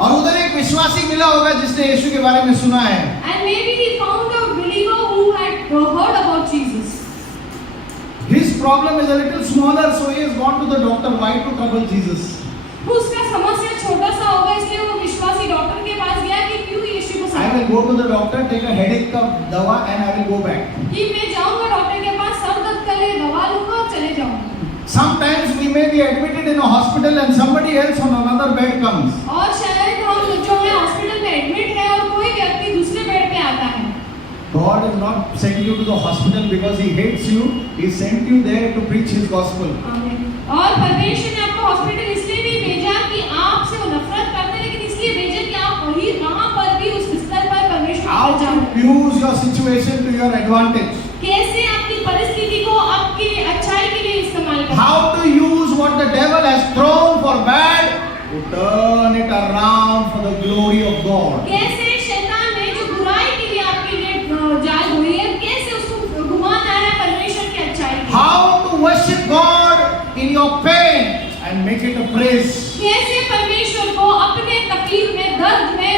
और उधर एक विश्वासी मिला होगा जिसने यीशु के बारे में सुना है। And maybe he found a believer who had heard about Jesus. His problem is a little smaller, so he has gone to the doctor. Why to trouble Jesus? उसका समस्या छोटा सा होगा, इसलिए वो विश्वासी डॉक्टर के पास गया कि क्यों यीशु को I will go to the doctor, take a headache का दवा and I will go back. कि मैं जाऊंगा डॉक्टर के पास, सर दर्द के लिए दवा लूंगा और चले जाऊंगा। Sometimes we may be admitted in a hospital and somebody else on another bed comes. और शायद हम जो है हॉस्पिटल में एडमिट है और कोई व्यक्ति दूसरे बेड पे आता है। God is not sending you to the hospital because He hates you. He sent you there to preach His gospel. आमीन। और परमेश्वर ने आपको हॉस्पिटल इसलिए नहीं भेजा कि आपसे वो नफरत करते, लेकिन इसलिए भेजा कि आप वही वहाँ पर भी उस स्तर पर परमेश्वर How को to जाने। use your situation to your advantage. कैसे आपकी परिस्थिति को आपकी अच्छाई के लिए इस्तेमाल करें। How to use what the devil has thrown for bad to turn it around for the glory of God. कैसे शैतान ने जो बुराई के लिए आपके लिए जाल हुई है, कैसे उसको घुमाना है परमेश्वर की अच्छाई के लिए। How to worship God in your pain and make it a praise. कैसे परमेश्वर को अपने तकलीफ में, दर्द में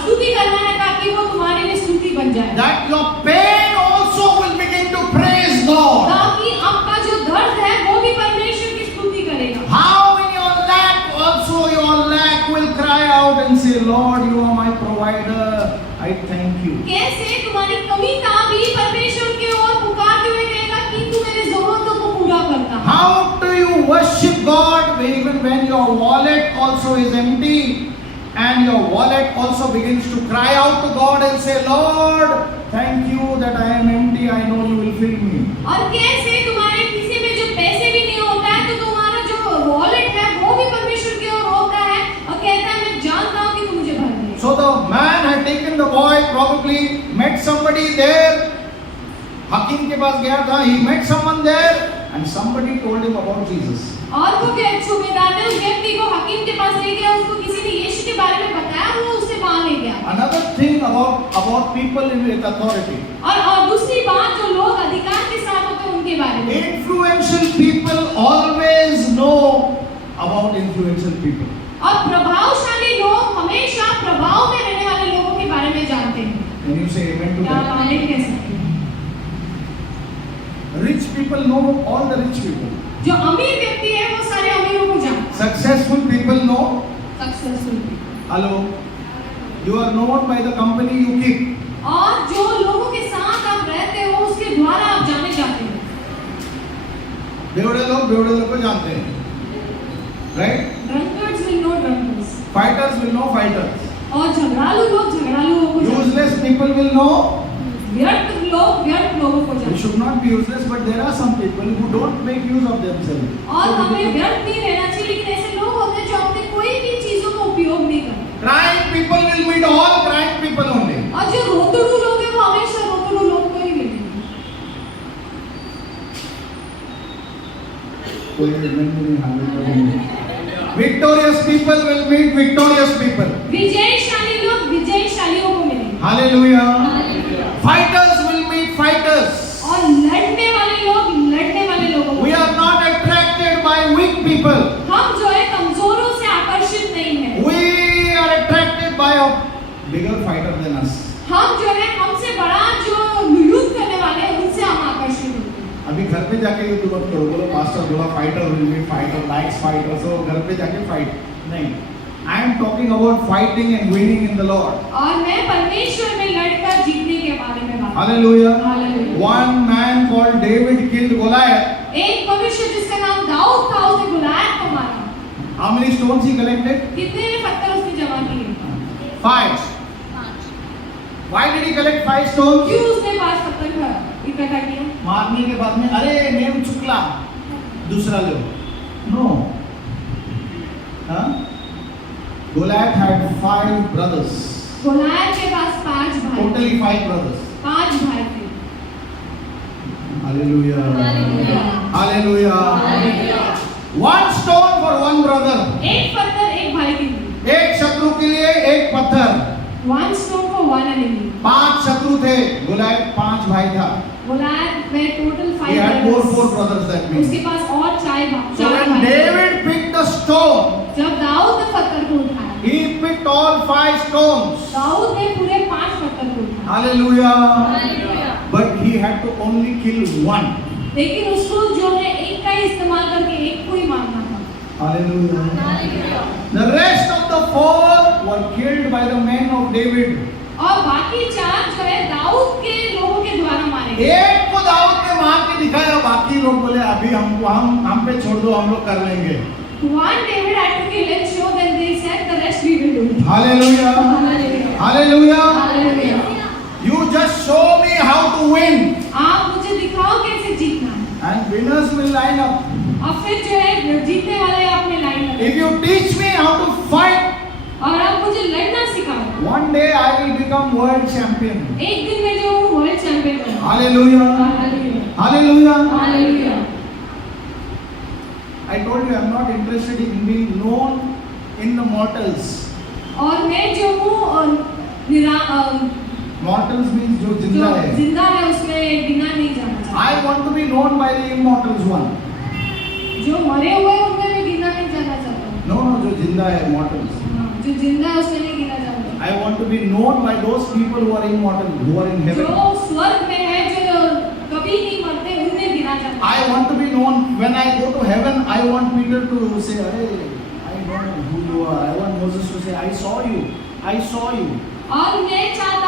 स्तुति करना है ताकि वो तुम्हारे लिए स्तुति बन जाए। That your pain also will begin to praise God. ताकि आपका जो दर्द है वो भी परमेश्वर की स्तुति करेगा। How in your lack also your lack will cry out and say, Lord, you are my provider. I thank you. कैसे तुम्हारी कमी का भी परमेश्वर की ओर पुकारते हुए कहेगा कि तू मेरी जरूरतों को पूरा करता है। How do you worship God even when your wallet also is empty and your wallet also begins to cry out to God and say, Lord, thank you that I am empty. I know you will fill me. और कैसे तुम्हारे किसी में जो पैसे भी नहीं होता है, तो तुम्हारा जो वॉलेट है वो भी परमेश्वर की ओर होता है और कहता है मैं जानता हूँ कि तू मुझे भर दे। So the man had taken the boy, probably met somebody there. हकीम के पास गया था. He met someone there and somebody told him about Jesus. और वो सूबेदार ने उस व्यक्ति को हकीम के पास ले गया, उसको किसी ने यीशु के बारे में बताया, वो उससे वहां ले गया। Another thing about people with authority. और दूसरी बात, जो लोग अधिकार के साथ होते हैं उनके बारे में। Influential people always know about influential people. और प्रभावशाली लोग हमेशा प्रभाव में रहने वाले लोगों के बारे में जानते हैं। Can you say amen to क्या that? आमीन कह सकते हैं? Rich people know all the rich people. जो अमीर व्यक्ति है वो सारे अमीरों को जानते हैं। Successful people know. Successful. Hello. You are known by the company you keep. और जो लोगों के साथ आप रहते हो उसके द्वारा आप जाने जाते हैं। बेवड़े लोग को जानते हैं. Right? Drunkards will know drunkards. Fighters will know fighters. और झगड़ालू लोग झगड़ालुओं को जानते हैं। Useless people will know. व्यर्थ लोग व्यर्थ लोगों को We जानते should not be useless, but there are some people who don't make use of themselves. हैं। और हमें व्यर्थ नहीं रहना चाहिए, लेकिन ऐसे लोग होते हैं जो अपने कोई भी चीजों का उपयोग नहीं करते। Crying people will meet all crying people only. और जो रोतड़ू लोग हैं वो हमेशा रोतड़ू लोग को ही मिलेंगे। कोई नहीं हाल Victorious people will meet victorious people. विजयशाली लोग विजयशालियों को मिलेंगे। Hallelujah. Fighters will meet fighters. और लड़ने वाले लोग लड़ने वाले लोगों को। We are not attracted by weak people. हम जो है कमजोरों से आकर्षित नहीं है। We are attracted by a bigger fighter than us. हम जो है हमसे बड़ा जो युद्ध करने वाले हैं उनसे हम आकर्षित होते हैं। अभी घर पे जाके युद्ध मत करो, बोलो पास्टर बोला fighter will be fighter likes fighter, so घर पे जाके फाइट नहीं. I am talking about fighting and winning in the Lord. और मैं परमेश्वर में लड़कर जीतने के बारे में बात। Hallelujah. Hallelujah. One man called David killed Goliath. एक मनुष्य जिसका नाम दाऊद था उसे गुलायत को मारा। How many stones he collected? कितने पत्थर उसने जमा किए? 5. Why did he collect 5 stones? क्यों उसने 5 पत्थर इकट्ठा किया? मारने के बाद में अरे नेम चुकला दूसरा लो. No. Goliath had 5 brothers. गुलायत के पास 5 भाई। Totally 5 brothers. 5 भाई थे। Hallelujah. Hallelujah. Hallelujah. Hallelujah. One stone for one brother. एक पत्थर एक भाई के लिए। एक शत्रु के लिए एक पत्थर. One stone for one enemy. 5 शत्रु थे. Goliath 5 भाई था. गुलायत में total 5 He had 4 brothers, that means. उसके पास और 4 So when भाई। David picked the stone, जब दाऊद ने पत्थर को उठाया, He picked all 5 stones. Dawood ने पूरे 5 पत्थर को उठाया। Hallelujah. Hallelujah. But he had to only kill one. लेकिन उसको जो है एक का ही इस्तेमाल करके एक को ही मारना था। Hallelujah. Hallelujah. The rest of the 4 were killed by the men of David. और बाकी 4 जो है दाऊद के लोगों के द्वारा मारे गए। एक को दाऊद ने मार के दिखाया, बाकी लोग बोले अभी हम पे छोड़ दो, हम लोग कर लेंगे। One David had to kill and show them, they said the rest we will do. Hallelujah. Hallelujah. Hallelujah. Hallelujah. You just show me how to win. आप मुझे दिखाओ कैसे जीतना है। And winners will line up. और फिर जो है जीतने वाले आप में लाइन लगे। If you teach me how to fight, और आप मुझे लड़ना सिखाओ। one day I will become world champion. एक दिन में जो हूँ वर्ल्ड चैंपियन बनूंगा। Hallelujah. Hallelujah. Hallelujah. Hallelujah. I told you I am not interested in being known in the mortals. और मैं जो हूँ Mortals means जो जिंदा जो है. जिंदा है उसमें गिना नहीं जाना चाहिए। I want to be known by the immortals one. जो मरे हुए हैं उनमें भी गिना नहीं जाना चाहता। No, जो जिंदा है mortals. जो जिंदा है उसमें नहीं गिना जाता। I want to be known by those people who are immortal, who are in heaven. जो स्वर्ग में है जो कभी नहीं मरते उन्हें गिना जाता। I want to be known when I go to heaven. I want Peter to say, "Hey, I know who you are." I want Moses to say, "I saw you. I saw you." और मैं चाहता